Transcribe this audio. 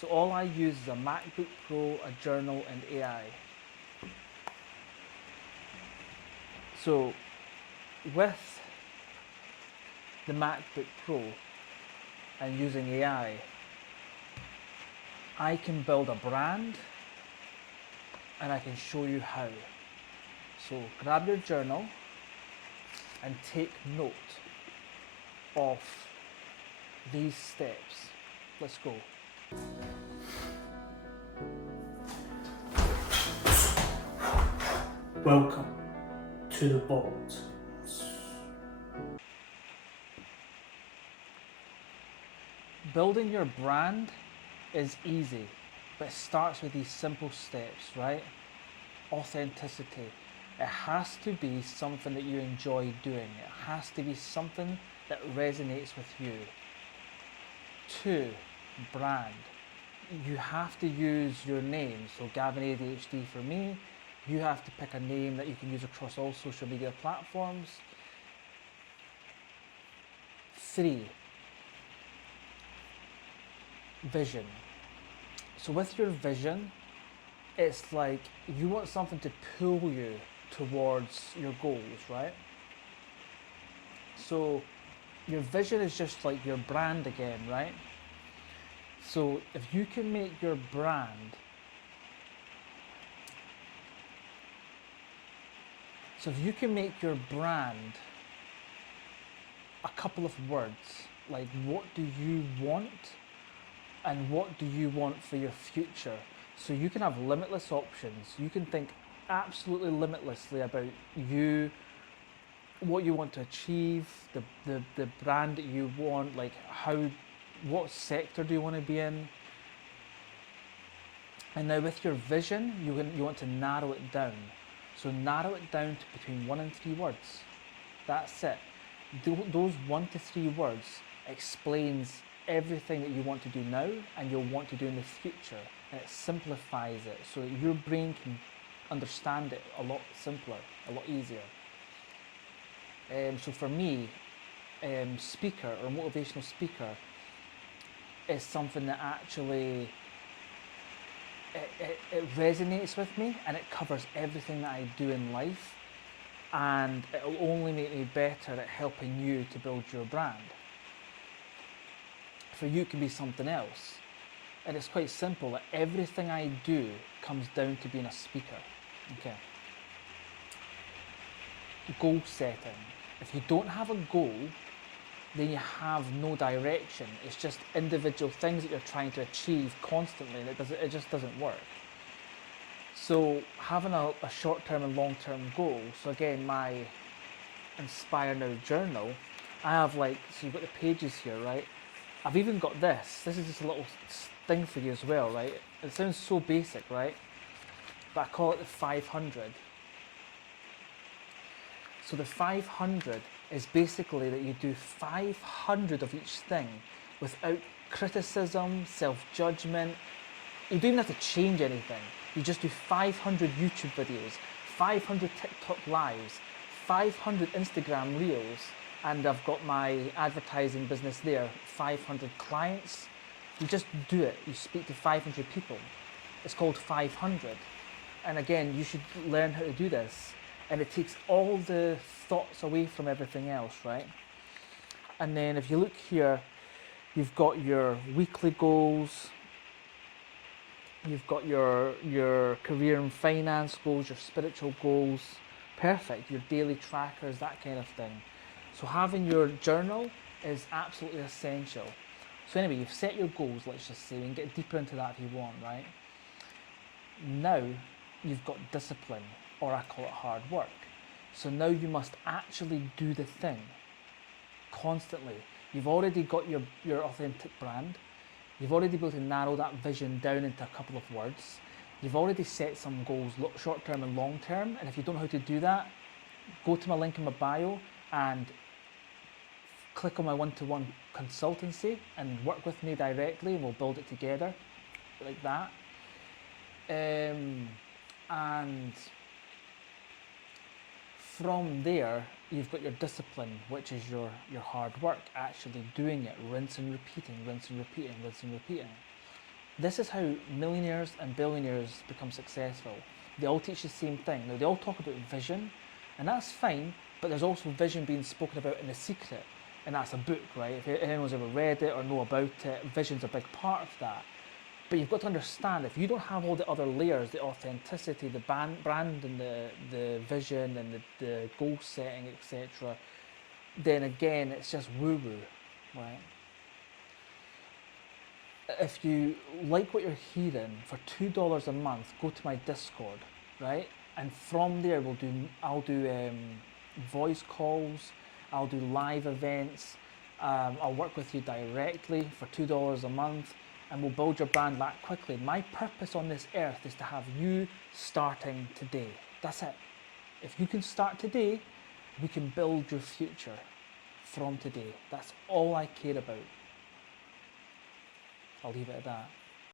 So all I use is a MacBook Pro, a journal, and AI. So with the MacBook Pro and using AI, I can build a brand and I can show you how. So grab your journal and take note of these steps. Let's go. Welcome to the vault. Building your brand is easy, but it starts with these simple steps, right? Authenticity. It has to be something that you enjoy doing. It has to be something that resonates with you. 2, brand. You have to use your name. So Gavinadhd for me. You have to pick a name that you can use across all social media platforms. 3, vision. So with your vision, it's like you want something to pull you towards your goals, right? So your vision is just like your brand again, right? So if you can make your brand, a couple of words, like what do you want and what do you want for your future? So you can have limitless options. You can think absolutely limitlessly about you, what you want to achieve, the brand that you want, like what sector do you want to be in? And now with your vision, you want to narrow it down. So narrow it down to between 1 and 3 words. That's it. Those 1 to 3 words explains everything that you want to do now and you'll want to do in the future. And it simplifies it so that your brain can understand it a lot simpler, a lot easier. So for me, speaker or motivational speaker is something that actually it resonates with me and it covers everything that I do in life, and it will only make me better at helping you to build your brand. For you, it can be something else. And it's quite simple, that everything I do comes down to being a speaker. Okay. Goal setting. If you don't have a goal, then you have no direction. It's just individual things that you're trying to achieve constantly, and it just doesn't work. So having a short-term and long-term goal. So again, my Inspire Now journal, I have so you've got the pages here, right? I've even got this. This is just a little thing for you as well, right? It sounds so basic, right? But I call it the 500. So the 500 is basically that you do 500 of each thing without criticism, self-judgment. You don't even have to change anything. You just do 500 YouTube videos, 500 TikTok lives, 500 Instagram reels, and I've got my advertising business there, 500 clients. You just do it. You speak to 500 people. It's called 500. And again, you should learn how to do this. And it takes all the thoughts away from everything else, right? And then if you look here, you've got your weekly goals, you've got your career and finance goals, your spiritual goals, perfect, your daily trackers, that kind of thing. So having your journal is absolutely essential. So anyway, you've set your goals, let's just say, and get deeper into that if you want, right? Now you've got discipline, or I call it hard work. So now you must actually do the thing constantly. You've already got your authentic brand. You've already been able to narrow that vision down into a couple of words. You've already set some goals, short term and long term. And if you don't know how to do that, go to my link in my bio and click on my one-to-one consultancy and work with me directly, and we'll build it together like that. And from there, you've got your discipline, which is your hard work, actually doing it, rinse and repeating, rinse and repeating, rinse and repeating. This is how millionaires and billionaires become successful. They all teach the same thing. Now, they all talk about vision, and that's fine, but there's also vision being spoken about in The Secret, and that's a book, right? If anyone's ever read it or know about it, vision's a big part of that. But you've got to understand, if you don't have all the other layers, the authenticity, the brand and the vision and the goal setting, etc., then again, it's just woo-woo, right? If you like what you're hearing, for $2 a month, go to my Discord, right? And from there, I'll do voice calls, I'll do live events, I'll work with you directly for $2 a month, and we'll build your brand that quickly. My purpose on this earth is to have you starting today. That's it. If you can start today, we can build your future from today. That's all I care about. I'll leave it at that.